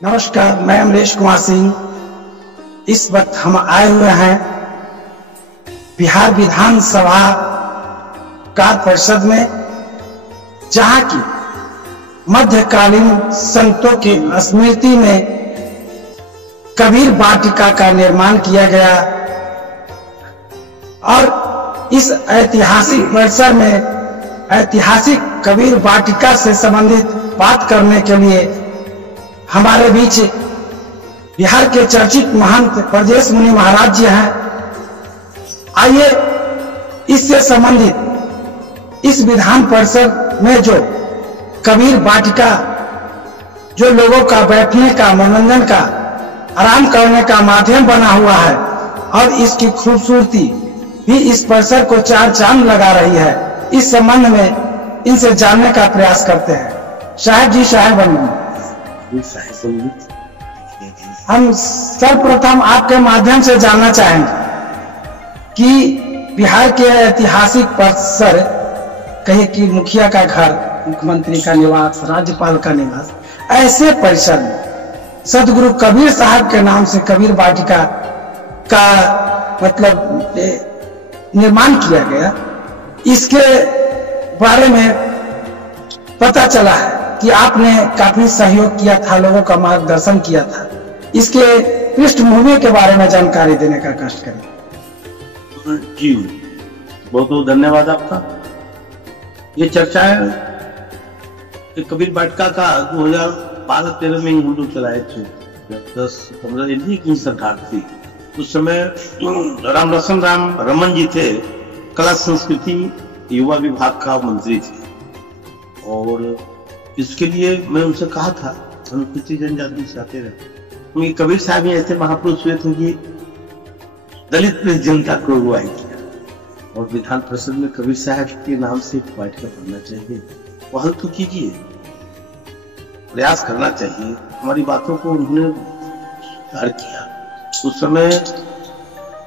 नमस्कार, मैं अमरीश कुमार सिंह। इस वक्त हम आए हुए हैं बिहार विधानसभा कार्य परिषद में, जहां की मध्यकालीन संतों की स्मृति में कबीर वाटिका का निर्माण किया गया और इस ऐतिहासिक परिसर में ऐतिहासिक कबीर वाटिका से संबंधित बात करने के लिए हमारे बीच बिहार के चर्चित महंत ब्रजेश मुनि महाराज जी हैं। आइए इससे संबंधित इस विधान परिषद में जो कबीर वाटिका, जो लोगों का बैठने का, मनोरंजन का, आराम करने का माध्यम बना हुआ है और इसकी खूबसूरती भी इस परिसर को चार चांद लगा रही है, इस संबंध में इनसे जानने का प्रयास करते हैं। साहब जी, साहब हम सर्वप्रथम आपके माध्यम से जानना चाहेंगे कि बिहार के ऐतिहासिक परिसर, कहे कि मुखिया का घर, मुख्यमंत्री का निवास, राज्यपाल का निवास, ऐसे परिसर में सदगुरु कबीर साहब के नाम से कबीर वाटिका का मतलब निर्माण किया गया। इसके बारे में पता चला है कि आपने काफी सहयोग किया था, लोगों का मार्गदर्शन किया था। इसके पृष्ठभूमि के बारे में जानकारी देने का कष्ट करें। जी, बहुत बहुत धन्यवाद आपका। ये चर्चा है कि कबीर वाटिका का 2012-13 में हम लोग चलाए थे। 10-15 की सरकार थी उस समय। राम रमन जी थे, कला संस्कृति युवा विभाग का मंत्री थे, और इसके लिए मैं उनसे कहा था, अनुसूचित जनजाति से आते रहे। कबीर साहब ही ऐसे महापुरुष हुए थे कि दलित जनता को अगुवाई किया, और विधान परिषद में कबीर साहब के नाम से एक वाटिका बनना चाहिए। पहल तो कीजिए, प्रयास करना चाहिए। हमारी बातों को उन्होंने स्वीकार किया। उस समय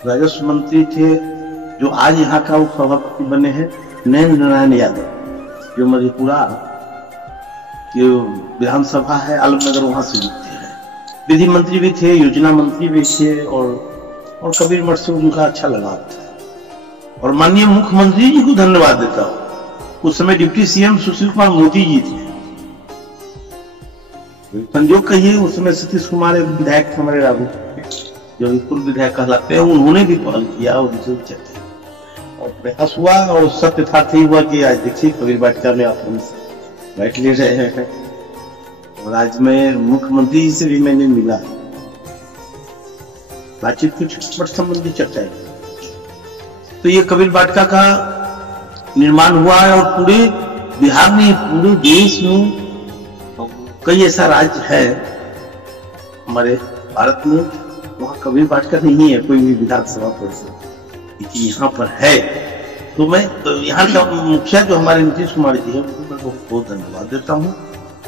राजस्व मंत्री थे, जो आज यहाँ का उपसभापति बने हैं, नरेंद्र नारायण यादव, जो मधेपुरा जो विधानसभा है आलमनगर, वहां से जीतते हैं। विधि मंत्री भी थे, योजना मंत्री भी थे, और कबीर मठ से उनका अच्छा लगाव था। और माननीय मुख्यमंत्री जी को धन्यवाद देता हूँ। उस समय डिप्टी सीएम सुशील कुमार मोदी जी थे। संजोग कहिए, उस समय सतीश कुमार एक विधायक थे हमारे राघो, जो पूर्व विधायक कहलाते हैं, उन्होंने भी पहल किया और और प्रयास हुआ, और सत्य यथार्थ ही हुआ कि आज देखिए कबीर वाटिका में आप हमसे बैठ ले रहे हैं। और आज मैं मुख्यमंत्री जी से भी मैंने मिला, बातचीत कुछ मठ संबंधी चर्चा है। तो ये कबीर वाटिका का निर्माण हुआ है, और पूरे बिहार में, पूरे देश में कई ऐसा राज्य है हमारे भारत में, वहां कबीर वाटिका नहीं है कोई भी विधानसभा परिषद, यहाँ पर है। तो मैं यहाँ का मुखिया जो हमारे नीतीश कुमार जी है, उनको मैं बहुत धन्यवाद देता हूँ।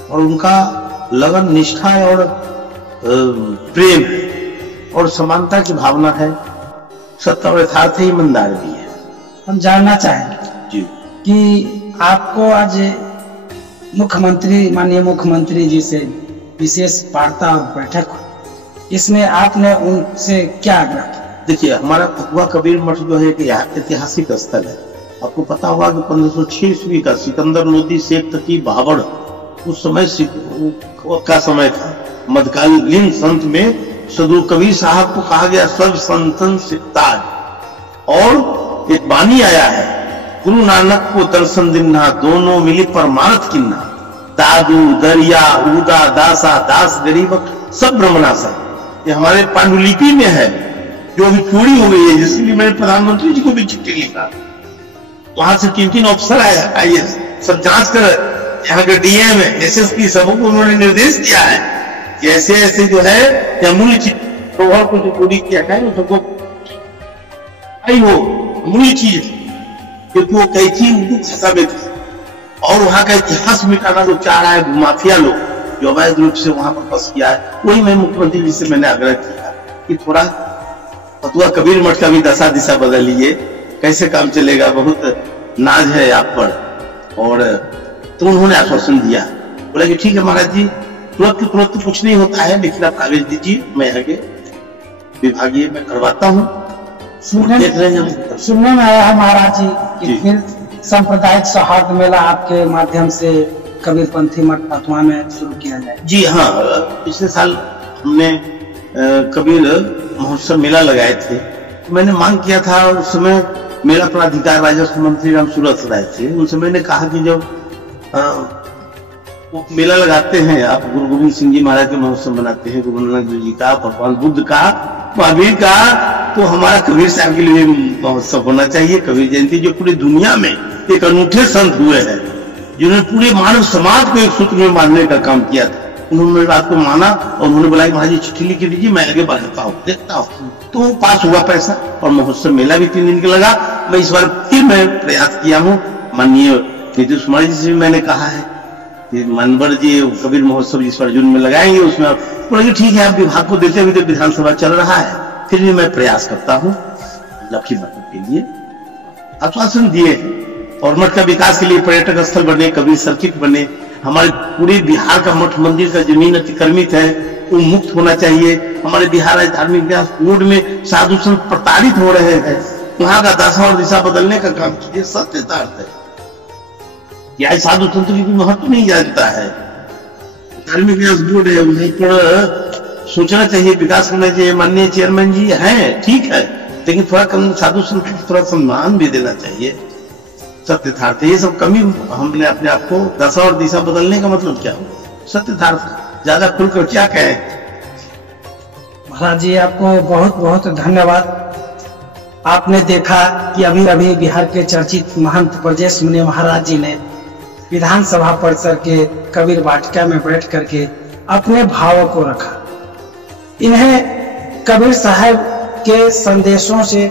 और उनका लगन, निष्ठा और प्रेम और समानता की भावना है, सत्य और यथार्थ ही ईमानदार भी है। हम जानना चाहेंगे जी कि आपको आज मुख्यमंत्री, माननीय मुख्यमंत्री जी से विशेष वार्ता और बैठक हुई, इसमें आपने उनसे क्या आग्रह किया? देखिए, हमारा फतुहा कबीर मठ जो है कि ऐतिहासिक स्थल है। आपको पता होगा कि 1506 ईस्वी का सिकंदर लोदी शेख तकी बाबर, उस समय का समय था। मध्यकालीन संत में सदगुरु कबीर साहब को कहा गया सर्व संतन सिकताज, और एक बानी आया है, गुरु नानक को दर्शन दिन्ना, दोनों मिली परमार्थ किन्ना, दादू दरिया उदा दासा दास गरीब सब ब्रह्मनासा। ये हमारे पांडुलिपि में है, जो अभी पूरी हो गई है, जिसलिए मैंने प्रधानमंत्री जी को भी चिट्ठी लिखा। वहां से 3 अफसर आए IAS, सब जांच कर, यहाँ के डीएम SSP सबको उन्होंने निर्देश दिया है कि ऐसे ऐसे जो है अमूल्य चीज को जो पूरी किया है, सबको वो अमूल्य चीज, क्योंकि वो कई थी उनको खसाबे थी, और वहां का इतिहास मिटाना जो चाह रहा है माफिया लोग, जो अवैध रूप से वहां पर बस किया है। वही मैं मुख्यमंत्री जी से मैंने आग्रह किया कि थोड़ा फतुहा कबीर मठ का भी दशा दिशा बदल लीजिए, कैसे काम चलेगा, बहुत नाज है आप पर। और तो उन्होंने आश्वासन दिया, बोला कि ठीक है महाराज जी, तुरंत कुछ नहीं होता है, लेकिन आप कागज दीजिए, मैं आगे विभागीय में करवाता हूँ। सुनने में आया है महाराज जी कि फिर सांप्रदायिक सौहार्द मेला आपके माध्यम से कबीरपंथी मठ पथुआ में शुरू किया जाए। जी हाँ, पिछले साल हमने कबीर महोत्सव मेला लगाए थे। मैंने मांग किया था, उस समय मेला प्राधिकार राजस्व मंत्री राम सूरत राय थे। उनसे मैंने कहा कि जब वो मेला लगाते हैं, आप गुरु गोविंद सिंह जी महाराज के महोत्सव बनाते हैं, गुरु नानक देव जी का, भगवान बुद्ध का, महावीर का, तो हमारा कबीर साहब के लिए महोत्सव होना चाहिए। कबीर जयंती जो पूरी दुनिया में एक अनूठे संत हुए हैं, जिन्होंने पूरे मानव समाज को एक सूत्र में बांधने का काम किया था। उन्होंने बात को माना और उन्होंने बोला कि महाराज जी चिट्ठी लिख दीजिए, मैं आगे बढ़ता हूँ, देखता हूँ। तो पास हुआ पैसा और महोत्सव मेला भी 3 दिन का लगा। मैं इस बार फिर मैं प्रयास किया हूँ, माननीय नीतीश कुमार जी से भी मैंने कहा है कि मनवर जी कबीर महोत्सव इस बार जून में लगाएंगे। उसमें बोला कि ठीक है, आप विभाग को देते हुए तो विधानसभा चल रहा है, फिर भी मैं प्रयास करता हूँ। लक्ष्मी बात के लिए आश्वासन दिए और मठ का विकास के लिए पर्यटक स्थल बने, कबीर सर्किट बने। हमारे पूरे बिहार का मठ मंदिर का जमीन अतिक्रमित है, वो मुक्त होना चाहिए। हमारे बिहार राज्य धार्मिक विकास बोर्ड में साधु संत प्रताड़ित हो रहे हैं, वहां का दशा और दिशा बदलने का काम कीजिए। सत्यतार्थ है, यह साधु संतों की महत्व नहीं जानता है। धार्मिक विकास बोर्ड है, वहीं पर सोचना चाहिए, विकास करना चाहिए। माननीय चेयरमैन जी हैं, ठीक है, लेकिन थोड़ा कम साधु संत को थोड़ा सम्मान भी देना चाहिए। सत्यतार्थ, ये सब कमी हमने अपने आप को, दशा और दिशा बदलने का मतलब क्या हो? सत्यतार्थ ज्यादा खुलकर क्या कहें। महाराज जी आपको बहुत बहुत धन्यवाद। आपने देखा कि अभी अभी बिहार के चर्चित महंत ब्रजेश मुनि महाराज जी ने विधानसभा परिसर के कबीर वाटिका में बैठ करके अपने भावों को रखा। इन्हें कबीर साहब के संदेशों से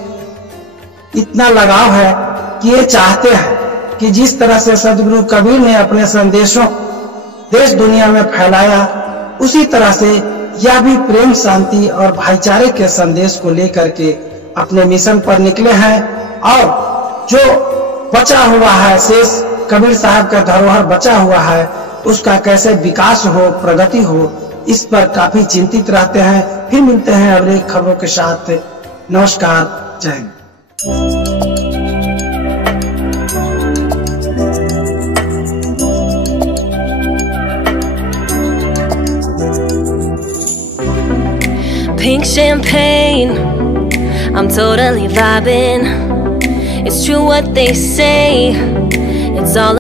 इतना लगाव है कि ये चाहते हैं कि जिस तरह से सदगुरु कबीर ने अपने संदेशों देश दुनिया में फैलाया, उसी तरह से यह भी प्रेम, शांति और भाईचारे के संदेश को लेकर के अपने मिशन पर निकले हैं। और जो बचा हुआ है शेष कबीर साहब का धरोहर बचा हुआ है, उसका कैसे विकास हो, प्रगति हो, इस पर काफी चिंतित रहते हैं। फिर मिलते हैं अगली खबरों के साथ। नमस्कार, जय Hind. Pink champagne, I'm totally vibing. It's true what they say, it's all